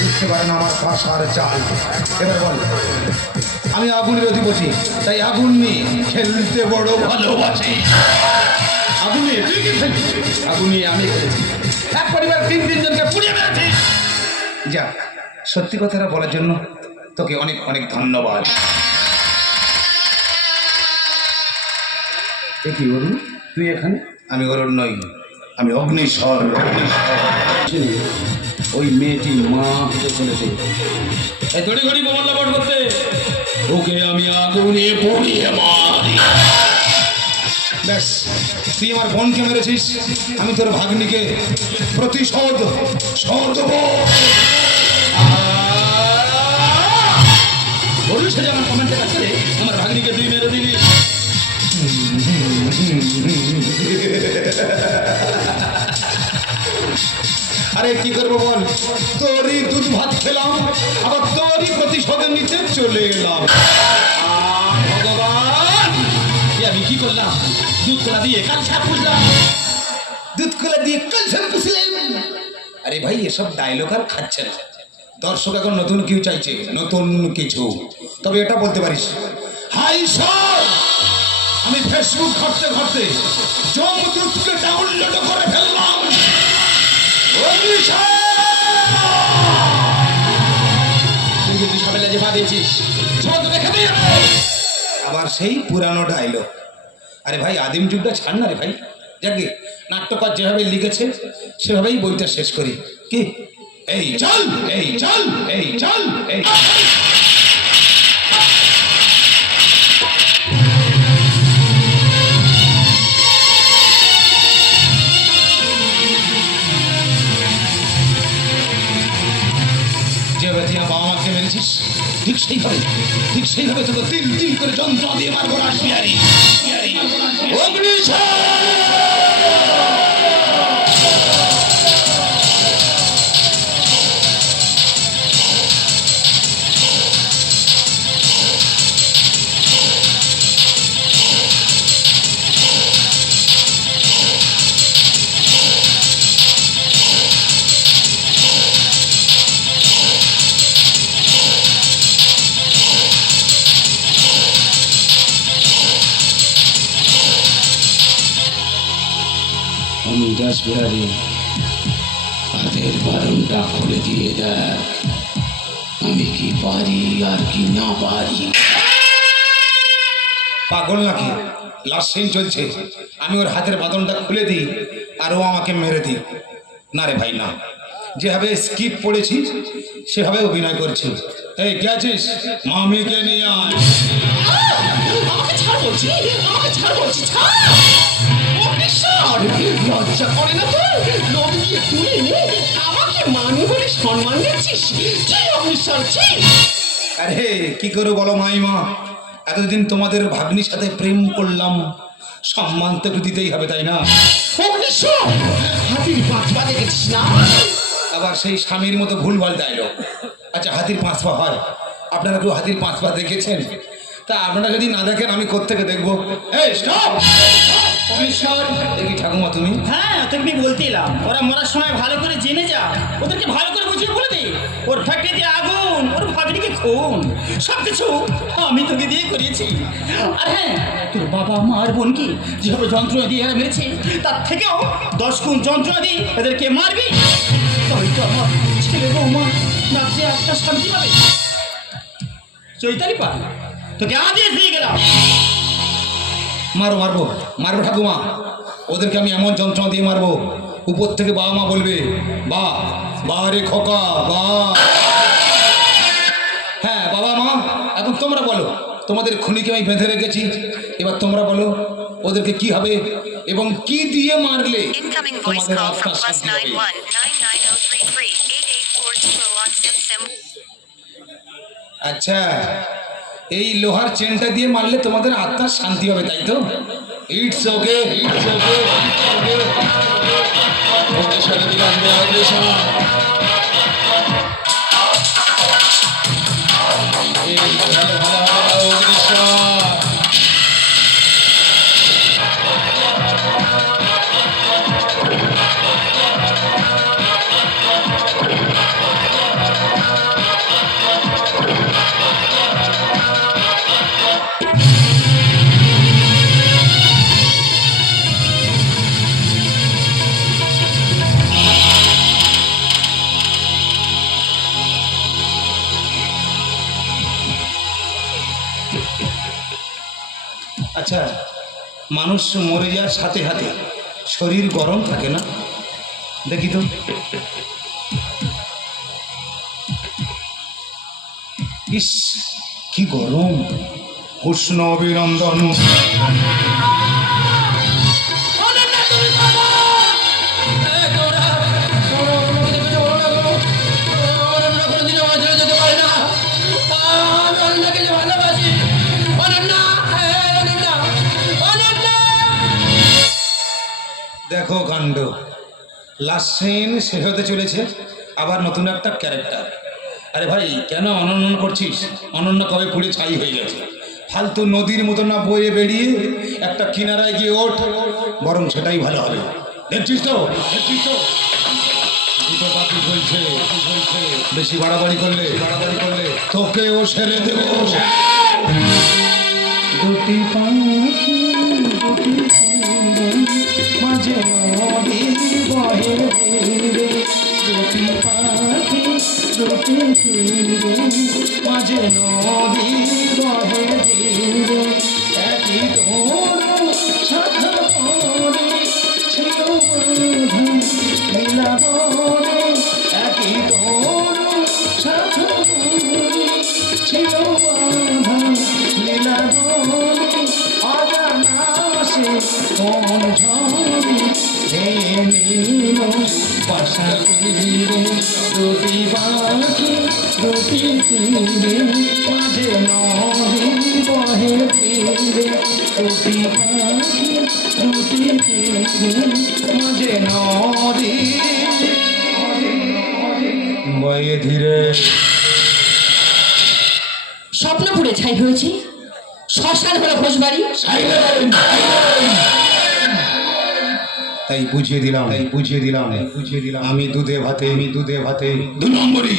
বুঝতে পারেন আমার ভাষার চাল। এবার বল, আমি আগুনের অধিপতি, তাই আগুন নিয়ে খেলতে বড় ভালোবাসি। আগুন নিয়ে তুই কি খেলছিস? আগুন নিয়ে আমি খেলেছি, এক পরিবার তিনজনকে পুড়িয়ে মেরেছি। যা, সত্যি কথাটা বলার জন্য তোকে অনেক অনেক ধন্যবাদ। এ কি অরুণ, তুই এখানে? আমি অরুণ নই, আমি অগ্নিস্বর। ওই মেয়েটি মা হতে চলেছে, এই দড়ি ঘড়ি বোমা লাবট করতে, ওকে আমি আগুনে পুড়িয়ে মারি। ব্যাস, তুই আমার বোনকে মেরেছিস, আমি তোর ভাগ্নিকে প্রতিশোধ দেবো। বলিস যে আমার কমেন্টে কাছে আমার ভাগ্নিকে তুই মেরে দিবি। আরে কি করবো বল, তোরই দুধ ভাত খেলাম, আবার তোরই প্রতিশোধ নিতে চলে এলাম। ভগবান, আমি কি করলাম? দুধ কলা দিয়ে কালসা পুষলাম, দুধ কলা দিয়ে কালসা পুষলাম। আরে ভাই, এসব ডায়লগ আর খাচ্ছে না। দর্শক এখন নতুন কেউ চাইছে, নতুন কিছু। তবে এটা বলতে পারিস, হাই স্যার, আমি ফেসবুক ঘাটতে ঘাটতে জমদূতকে ডাউনলোড করে ফেললাম। আবার সেই পুরানো ডায়লগ। আরে ভাই, আদিম যুগটা ছাড় না রে ভাই। যাকে নাট্যকার যেভাবে লিখেছে সেভাবেই বইটা শেষ করি। কি এই চল, এই চল, এই চল, এই বাবা মাকে মেরেছিস, ঠিক সেইভাবে তোকে তিল তিল করে যন্ত্র দিয়ে মারবো। রাশিয়ারি আমি দাসবিহারী, হাতের বারণটা খুলে দিয়ে দেখ আমি কি পারি আর কি না পারি। পাগল নাকি? লাস্ট সিন চলছে, আমি ওর হাতের বাঁধনটা খুলে দিই আর ও আমাকে মেরে দিই? না রে ভাই না, যেভাবে স্কিপ পড়েছি সেভাবে অভিনয় করছি। এই কে আছিস? মামিকে নিয়ে আয়। আমাকে ছাড় বলছি, আমাকে ছাড় বলছি, ছাড়। লজ্জা করে না তোর? লোক দিয়ে তুলে আমাকে মানি বলে সম্মান দিচ্ছিস? আরে কি করে বলো মাইমা, এতদিন তোমাদের ভাগ্নির সাথে প্রেম করলাম, সম্মান তো একটু দিতেই হবে, তাই না? হাতির পাঁচ পা দেখেছিস না? আবার সেই স্বামীর মতো ভুলভাল ডায়লগ। আচ্ছা, হাতির পাঁচ পা হয়? আপনারা কেউ হাতির পাঁচ পা দেখেছেন? তা আপনারা যদি না দেখেন আমি কোত্থেকে দেখবো? এই স্টপ! দেখি ঠাকুমা তুমি? হ্যাঁ, তোকে বলতে এলাম, ওরা মরার সময় ভালো করে জেনে যা, ওদেরকে ভালো করে বুঝিয়ে বলে দে ওর ফ্যাক্টরিতে আগুন, ওর ভাগ্নিকে খুন, সবকিছু আমি তোকে দিয়ে করিয়েছি। আর হ্যাঁ, তোর বাবা মা আর বোনকে যেভাবে যন্ত্রণা দিয়ে এরা মেরেছে, তার থেকেও 10 গুণ যন্ত্রণা দিয়ে এদেরকে মারবি, হয়তো আমার ছেলে বৌমা রাত্রে একটা শান্তি পাবে। চৈতালি পা, তোকে আদেশ দিয়ে গেলাম। মারবো মারবো মারবো ঠাকুমা, ওদেরকে আমি এমন যন্ত্রণা দিয়ে মারবো, উপর থেকে বাবা মা বলবে বাহ বাহ রে খোকা বাহ। হ্যাঁ বাবা মা, এখন তোমরা বলো, তোমাদের খুনিকে আমি বেঁধে রেখেছি, এবার তোমরা বলো ওদেরকে কি হবে এবং কি দিয়ে মারলে তোমাদের আত্মা শান্তি হবে। আচ্ছা, এই লোহার চেনটা দিয়ে মারলে তোমাদের আত্মার শান্তি হবে, তাই তো? ইটস ওকে, ইটস ওকে, আচ্ছা, মানুষ মরে যাওয়ার সাথে সাথে শরীর গরম থাকে না? দেখি তো। ইস, কি গরম! উষ্ণ অভিনন্দন। দেখো কাণ্ড, লাস্ট সিন শেষ হতে চলেছে, আবার নতুন একটা ক্যারেক্টার। আরে ভাই, কেন অনন্য করছিস? অনন্য কবে পুড়ে ছাই হয়ে গেছে। ফালতু নদীর মতো না বয়ে বেরিয়ে একটা কিনারায় গিয়ে ওঠ, বরং সেটাই ভালো হবে। দেখছিস তো, দেখছিস তো দুটো পাখি বলছে, বেশি বাড়াবাড়ি করলে তোকেও সেরে দেবো। দুটি পাখি মাঝে নদী বহে ধীরে, দুটি পাখি মাঝে নদী বহে ধীরে, একই তোর শাখা পরে ছিল বাঁধা নীলাবনে, একই তোর শাখা পরে ছিল বাঁধা নীলাবনে, অজানা সে কোন ঝড়ে ধেয়ে নিল বাসা তীরে, দুটি পাখি দুটি তীরে মাঝে নদী বহে ধীরে, দুটি পাখি দুটি তীরে মাঝে নদী বহে ধীরে। স্বপ্নপুরে ছাই হয়েছে, শ্মশান হলো ঘোষবাড়ি। তাই বুঝিয়ে দিলাম, আমি দুধে ভাতে, 2 নম্বরই